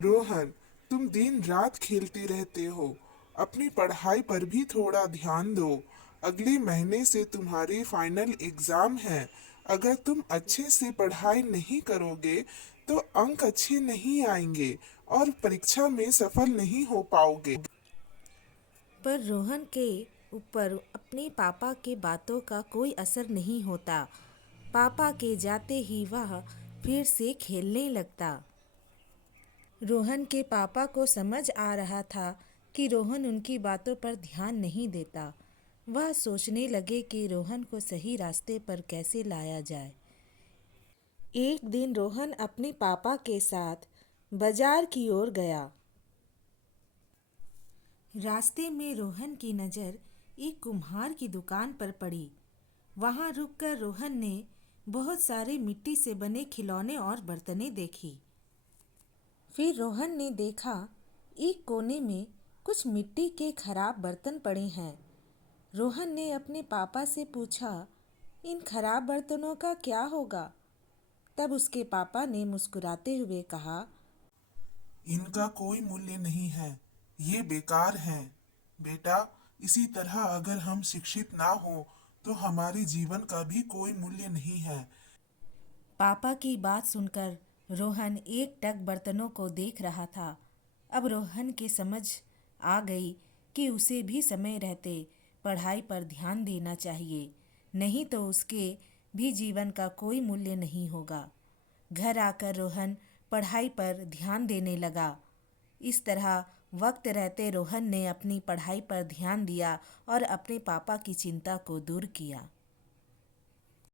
रोहन, तुम दिन रात खेलते रहते हो। अपनी पढ़ाई पर भी थोड़ा ध्यान दो। अगले महीने से तुम्हारी फाइनल एग्जाम है। अगर तुम अच्छे से पढ़ाई नहीं करोगे तो अंक अच्छे नहीं आएंगे और परीक्षा में सफल नहीं हो पाओगे। पर रोहन के ऊपर अपने पापा के बातों का कोई असर नहीं होता। पापा के जाते ही वह फिर से खेलने लगता। रोहन के पापा को समझ आ रहा था कि रोहन उनकी बातों पर ध्यान नहीं देता। वह सोचने लगे कि रोहन को सही रास्ते पर कैसे लाया जाए। एक दिन रोहन अपने पापा के साथ बाजार की ओर गया। रास्ते में रोहन की नज़र एक कुम्हार की दुकान पर पड़ी। वहां रुककर रोहन ने बहुत सारे मिट्टी से बने खिलौने और बर्तनें देखी। फिर रोहन ने देखा एक कोने में कुछ मिट्टी के खराब बर्तन पड़े हैं। रोहन ने अपने पापा से पूछा, इन खराब बर्तनों का क्या होगा? तब उसके पापा ने मुस्कुराते हुए कहा, इनका कोई मूल्य नहीं है, ये बेकार हैं। बेटा, इसी तरह अगर हम शिक्षित ना हो तो हमारे जीवन का भी कोई मूल्य नहीं है। पापा की बात सुनकर रोहन एक टक बर्तनों को देख रहा था। अब रोहन के समझ आ गई कि उसे भी समय रहते पढ़ाई पर ध्यान देना चाहिए, नहीं तो उसके भी जीवन का कोई मूल्य नहीं होगा। घर आकर रोहन पढ़ाई पर ध्यान देने लगा। इस तरह वक्त रहते रोहन ने अपनी पढ़ाई पर ध्यान दिया और अपने पापा की चिंता को दूर किया।